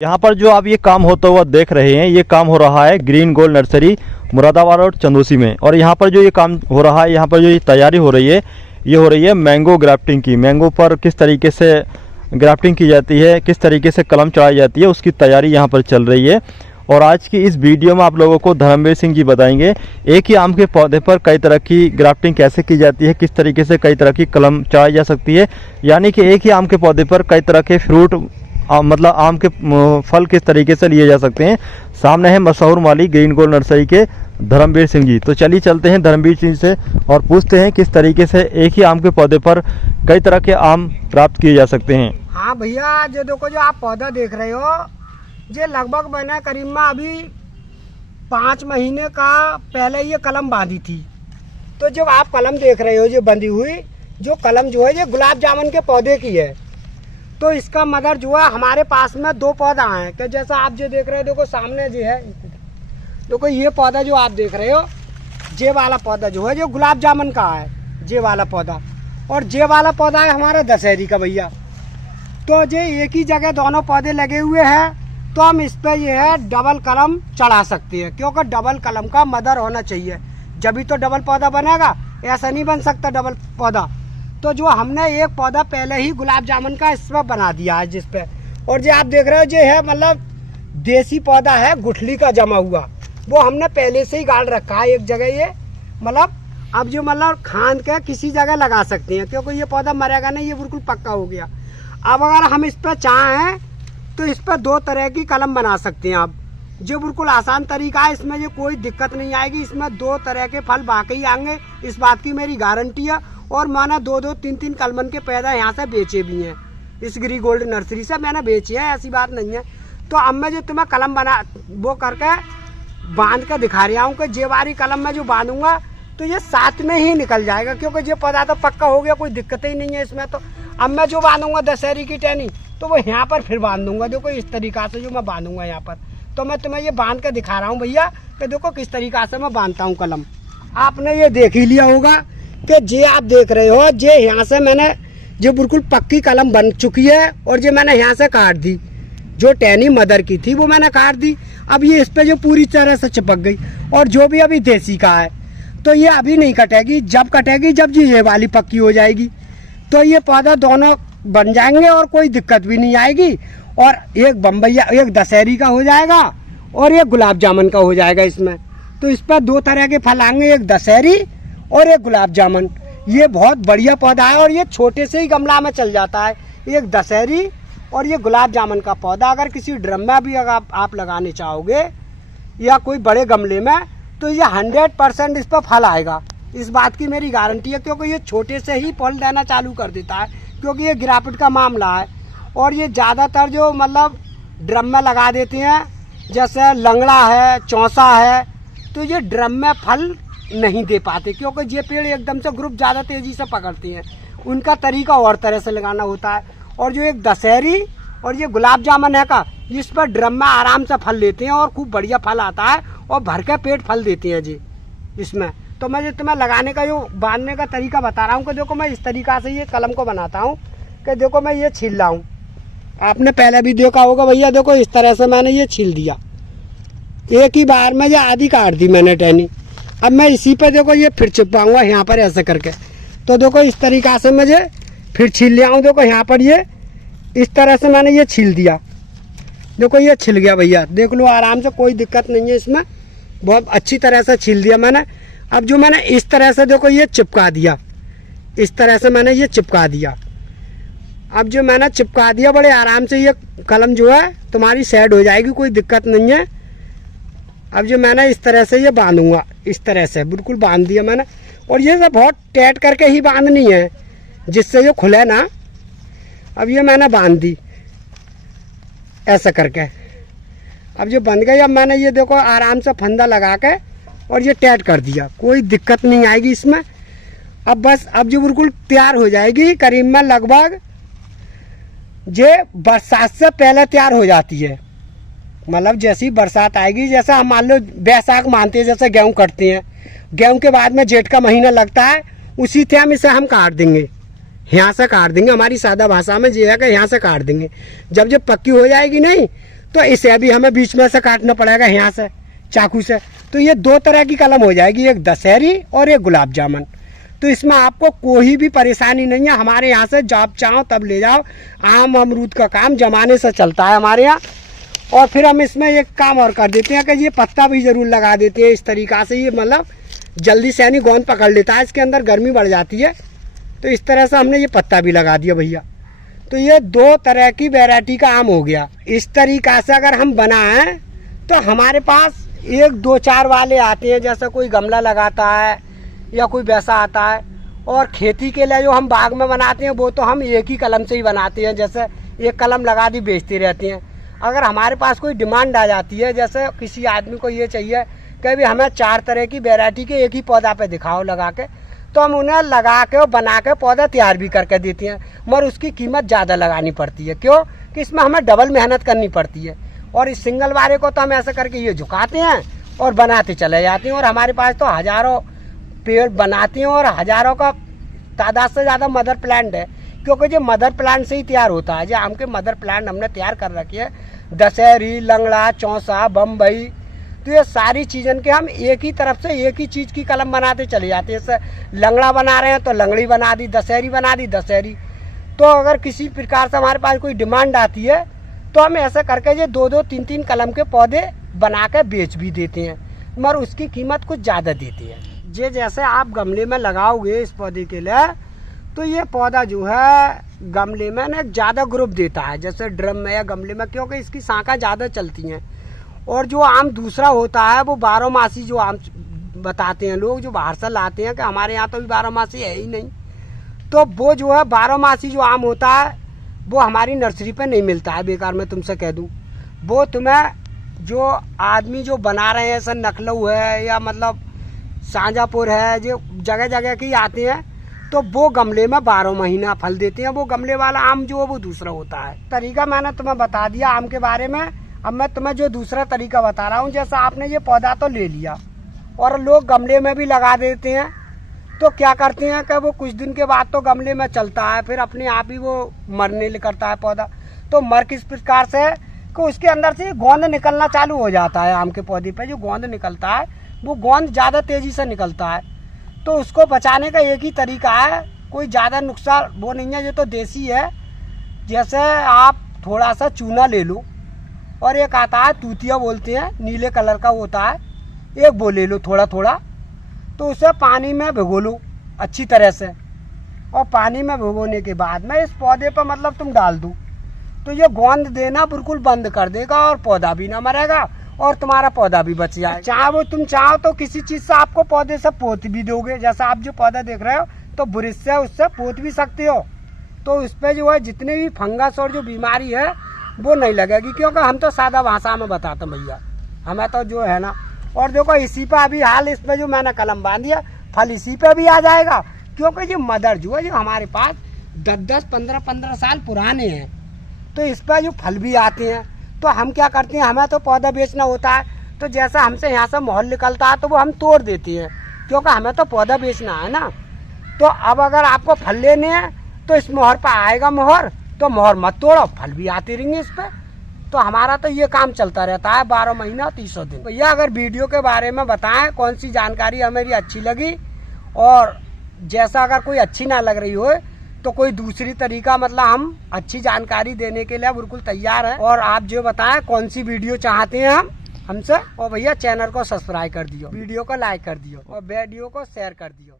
यहाँ पर जो आप ये काम होता हुआ देख रहे हैं, ये काम हो रहा है ग्रीन गोल्ड नर्सरी मुरादाबाद और चंदौसी में। और यहाँ पर जो ये काम हो रहा है, यहाँ पर जो ये तैयारी हो रही है, ये हो रही है मैंगो ग्राफ्टिंग की। मैंगो पर किस तरीके से ग्राफ्टिंग की जाती है, किस तरीके से कलम चढ़ाई जाती है, उसकी तैयारी यहाँ पर चल रही है। और आज की इस वीडियो में आप लोगों को धर्मवीर सिंह जी बताएंगे एक ही आम के पौधे पर कई तरह की ग्राफ्टिंग कैसे की जाती है, किस तरीके से कई तरह की कलम चढ़ाई जा सकती है, यानी कि एक ही आम के पौधे पर कई तरह के फ्रूट मतलब आम के फल किस तरीके से लिए जा सकते हैं। सामने है मशहूर माली ग्रीन गोल्ड नर्सरी के धर्मवीर सिंह जी। तो चलिए चलते हैं धर्मवीर सिंह से और पूछते हैं किस तरीके से एक ही आम के पौधे पर कई तरह के आम प्राप्त किए जा सकते हैं। हाँ भैया, जो देखो जो आप पौधा देख रहे हो, ये लगभग मैंने करीब में अभी 5 महीने का पहले ये कलम बांधी थी। तो जो आप कलम देख रहे हो, जो बंधी हुई जो कलम जो है, ये गुलाब जामुन के पौधे की है। तो इसका मदर जो है, हमारे पास में 2 पौधा हैं कि जैसा आप जो देख रहे हो, देखो सामने जो है, देखो ये पौधा जो आप देख रहे हो, ये वाला पौधा जो है, जो गुलाब जामुन का है, ये वाला पौधा। और ये वाला पौधा है हमारा दशहरी का भैया। तो ये एक ही जगह दोनों पौधे लगे हुए हैं, तो हम इस पर ये है डबल कलम चढ़ा सकते हैं, क्योंकि डबल कलम का मदर होना चाहिए, जब भी तो डबल पौधा बनेगा। ऐसा नहीं बन सकता डबल पौधा। तो जो हमने एक पौधा पहले ही गुलाब जामुन का इसमें बना दिया है जिस पे। और जो आप देख रहे हो, जो है मतलब देसी पौधा है, गुठली का जमा हुआ, वो हमने पहले से ही गाड़ रखा है एक जगह। ये मतलब अब जो मतलब खान के किसी जगह लगा सकते हैं, क्योंकि ये पौधा मरेगा नहीं, ये बिल्कुल पक्का हो गया। अब अगर हम इस पर चाहें तो इस पर 2 तरह की कलम बना सकते हैं आप, जो बिल्कुल आसान तरीका है। इसमें जो कोई दिक्कत नहीं आएगी, इसमें 2 तरह के फल वाकई आएंगे, इस बात की मेरी गारंटी है। और मैंने 2-2, 3-3 कलमन के पैदा यहाँ से बेचे भी हैं, इस ग्रीन गोल्ड नर्सरी से मैंने बेचे हैं, ऐसी बात नहीं है। तो अब मैं जो तुम्हें कलम बना वो करके बांध कर दिखा रहा हूँ कि जेवारी कलम में जो बांधूंगा तो ये साथ में ही निकल जाएगा, क्योंकि ये पौधा तो पक्का हो गया, कोई दिक्कत ही नहीं है इसमें। तो अब मैं जो बांधूंगा दशहरी की टहनी, तो वो यहाँ पर फिर बांध दूंगा। देखो इस तरीका से जो मैं बांधूंगा यहाँ पर, तो मैं तुम्हें ये बांध कर दिखा रहा हूँ भैया कि देखो किस तरीका से मैं बांधता हूँ कलम। आपने ये देख ही लिया होगा कि जे आप देख रहे हो, जे यहाँ से मैंने जो बिल्कुल पक्की कलम बन चुकी है, और जो मैंने यहाँ से काट दी, जो टहनी मदर की थी वो मैंने काट दी। अब ये इस पे जो पूरी तरह से चिपक गई, और जो भी अभी देसी का है, तो ये अभी नहीं कटेगी। जब कटेगी जब ये वाली पक्की हो जाएगी, तो ये पौधा दोनों बन जाएंगे और कोई दिक्कत भी नहीं आएगी। और एक बम्बैया, एक दशहरी का हो जाएगा और एक गुलाब जामुन का हो जाएगा इसमें। तो इस पर 2 तरह के फल आएंगे, एक दशहरी और एक गुलाब जामुन। ये बहुत बढ़िया पौधा है और ये छोटे से ही गमला में चल जाता है। एक दशहरी और ये गुलाब जामुन का पौधा अगर किसी ड्रम में भी अगर आप लगाने चाहोगे या कोई बड़े गमले में, तो ये 100% इस पर फल आएगा, इस बात की मेरी गारंटी है। क्योंकि ये छोटे से ही फल देना चालू कर देता है, क्योंकि ये गिरावट का मामला है। और ये ज़्यादातर जो मतलब ड्रम में लगा देते हैं, जैसे लंगड़ा है, चौसा है, तो ये ड्रम में फल नहीं दे पाते, क्योंकि ये पेड़ एकदम से ग्रुप ज़्यादा तेज़ी से पकड़ते हैं। उनका तरीका और तरह से लगाना होता है। और जो एक दशहरी और ये गुलाब जामुन है का, इस पर ड्रम में आराम से फल लेते हैं और खूब बढ़िया फल आता है और भर के पेट फल देते हैं जी इसमें। तो मैं जो तुम्हें लगाने का जो बांधने का तरीका बता रहा हूँ कि देखो मैं इस तरीका से ये कलम को बनाता हूँ कि देखो मैं ये छील रहा हूँ। आपने पहले भी देखा होगा भैया, देखो इस तरह से मैंने ये छील दिया, एक ही बार में ये आधी काट दी मैंने टहनी। अब मैं इसी पे देखो ये फिर चिपकाऊंगा यहाँ पर ऐसे करके। तो देखो इस तरीका से मुझे फिर छील लिया हूँ। देखो यहाँ पर ये इस तरह से मैंने ये छील दिया, देखो ये छिल गया भैया, देख लो आराम से, कोई दिक्कत नहीं है इसमें, बहुत अच्छी तरह से छील दिया मैंने। अब जो मैंने इस तरह से देखो ये चिपका दिया, इस तरह से मैंने ये चिपका दिया। अब जो मैंने चिपका दिया, बड़े आराम से ये कलम जो है तुम्हारी सेट हो जाएगी, कोई दिक्कत नहीं है। अब जो मैंने इस तरह से ये बांधूंगा, इस तरह से बिल्कुल बांध दिया मैंने। और ये सब बहुत टाइट करके ही बांधनी है, जिससे ये खुले ना। अब ये मैंने बांध दी ऐसा करके, अब जो बंध गई। अब मैंने ये देखो आराम से फंदा लगा के और ये टाइट कर दिया, कोई दिक्कत नहीं आएगी इसमें। अब बस अब जो बिल्कुल तैयार हो जाएगी, करीब में लगभग ये बरसात से पहले तैयार हो जाती है। मतलब जैसी बरसात आएगी, जैसे हम मान लो बैसाख मानते हैं, जैसे गेहूँ कटते हैं, गेहूँ के बाद में जेठ का महीना लगता है, उसी टाइम इसे हम काट देंगे, यहाँ से काट देंगे। हमारी सादा भाषा में ये है कि यहाँ से काट देंगे। जब पक्की हो जाएगी नहीं, तो इसे भी हमें बीच में से काटना पड़ेगा यहाँ से चाकू से। तो ये 2 तरह की कलम हो जाएगी, एक दशहरी और एक गुलाब जामुन। तो इसमें आपको कोई भी परेशानी नहीं है। हमारे यहाँ से जब चाहो तब ले जाओ। आम अमरूद का काम जमाने से चलता है हमारे यहाँ। और फिर हम इसमें एक काम और कर देते हैं कि ये पत्ता भी ज़रूर लगा देते हैं। इस तरीक़ा से ये मतलब जल्दी से यानी गोंद पकड़ लेता है, इसके अंदर गर्मी बढ़ जाती है। तो इस तरह से हमने ये पत्ता भी लगा दिया भैया। तो ये 2 तरह की वैरायटी का आम हो गया। इस तरीक़ा से अगर हम बनाएं तो हमारे पास 1, 2, 4 वाले आते हैं, जैसे कोई गमला लगाता है या कोई वैसा आता है। और खेती के लिए जो हम बाग में बनाते हैं वो तो हम एक ही कलम से ही बनाते हैं, जैसे एक कलम लगा दी बेचते रहते हैं। अगर हमारे पास कोई डिमांड आ जाती है, जैसे किसी आदमी को ये चाहिए कि भी हमें 4 तरह की वैरायटी के एक ही पौधा पे दिखाओ लगा के, तो हम उन्हें लगा के और बना के पौधा तैयार भी करके देते हैं। मगर उसकी कीमत ज़्यादा लगानी पड़ती है, क्यों कि इसमें हमें डबल मेहनत करनी पड़ती है। और इस सिंगल वाले को तो हम ऐसा करके ये झुकाते हैं और बनाते चले जाते हैं। और हमारे पास तो हज़ारों पेड़ बनाते हैं और हज़ारों का तादाद से ज़्यादा मदर प्लांट है, क्योंकि जो मदर प्लांट से ही तैयार होता है। जो आम के मदर प्लांट हमने तैयार कर रखी है, दशहरी, लंगड़ा, चौसा, बम्बई, तो ये सारी चीज़न के हम एक ही तरफ से एक ही चीज़ की कलम बनाते चले जाते हैं। जैसे लंगड़ा बना रहे हैं तो लंगड़ी बना दी, दशहरी बना दी, दशहरी। तो अगर किसी प्रकार से हमारे पास कोई डिमांड आती है तो हम ऐसा करके ये 2-2, 3-3 कलम के पौधे बना के बेच भी देते हैं, मगर उसकी कीमत कुछ ज़्यादा देते हैं। ये जैसे आप गमले में लगाओगे इस पौधे के लिए, तो ये पौधा जो है गमले में ना ज़्यादा ग्रोथ देता है, जैसे ड्रम में या गमले में, क्योंकि इसकी शाखा ज़्यादा चलती हैं। और जो आम दूसरा होता है वो 12 मासी जो आम बताते हैं लोग, जो बाहर से लाते हैं, कि हमारे यहाँ तो भी 12 मासी है ही नहीं। तो वो जो है 12 मासी जो आम होता है वो हमारी नर्सरी पे नहीं मिलता है। बेकार मैं तुमसे कह दूँ, वो तुम्हें जो आदमी जो बना रहे हैं, सर नखलऊ है या मतलब शाहजहाँपुर है, जो जगह जगह के आते हैं, तो वो गमले में 12 महीना फल देते हैं। वो गमले वाला आम जो है वो दूसरा होता है। तरीका मैंने तुम्हें बता दिया आम के बारे में। अब मैं तुम्हें जो दूसरा तरीका बता रहा हूँ, जैसा आपने ये पौधा तो ले लिया और लोग गमले में भी लगा देते हैं, तो क्या करते हैं कि वो कुछ दिन के बाद तो गमले में चलता है, फिर अपने आप ही वो मरने लगता है पौधा। तो मर किस प्रकार से कि उसके अंदर से गोंद निकलना चालू हो जाता है। आम के पौधे पे जो गोंद निकलता है वो गोंद ज़्यादा तेज़ी से निकलता है। तो उसको बचाने का एक ही तरीका है, कोई ज़्यादा नुकसान वो नहीं है, ये तो देसी है। जैसे आप थोड़ा सा चूना ले लो, और एक आता है तूतिया बोलते हैं, नीले कलर का होता है, एक वो ले लो थोड़ा थोड़ा। तो उसे पानी में भिगो लो अच्छी तरह से, और पानी में भिगोने के बाद में इस पौधे पर मतलब तुम डाल दो, तो ये गोंद देना बिल्कुल बंद कर देगा और पौधा भी ना मरेगा और तुम्हारा पौधा भी बच जाएगा। चाहे वो तुम चाहो तो किसी चीज़ से आपको पौधे से पोत भी दोगे, जैसा आप जो पौधा देख रहे हो तो ब्रश से उससे पोत भी सकते हो। तो उस पर जो है जितने भी फंगस और जो बीमारी है वो नहीं लगेगी, क्योंकि हम तो सादा भाषा में बताते हैं भैया, हमें तो जो है ना। और देखो इसी पे अभी हाल इस पे जो मैंने कलम बांध दिया, फल इसी पे भी आ जाएगा, क्योंकि ये मदर जो है जो हमारे पास 10-10, 15-15 साल पुराने हैं, तो इस पर जो फल भी आते हैं। तो हम क्या करते हैं, हमें तो पौधा बेचना होता है, तो जैसा हमसे यहाँ से मोहर निकलता है तो वो हम तोड़ देते हैं, क्योंकि हमें तो पौधा बेचना है ना। तो अब अगर आपको फल लेने हैं तो इस मोहर पर आएगा मोहर, तो मोहर मत तोड़ो, फल भी आते रहेंगे इस पर। तो हमारा तो ये काम चलता रहता है 12 महीना 300 दिन। भैया अगर वीडियो के बारे में बताएं कौन सी जानकारी हमें अच्छी लगी, और जैसा अगर कोई अच्छी ना लग रही हो तो कोई दूसरी तरीका मतलब हम अच्छी जानकारी देने के लिए बिल्कुल तैयार हैं। और आप जो बताएं कौन सी वीडियो चाहते हैं हम हमसे, और भैया चैनल को सब्सक्राइब कर दियो, वीडियो को लाइक कर दियो और वीडियो को शेयर कर दियो।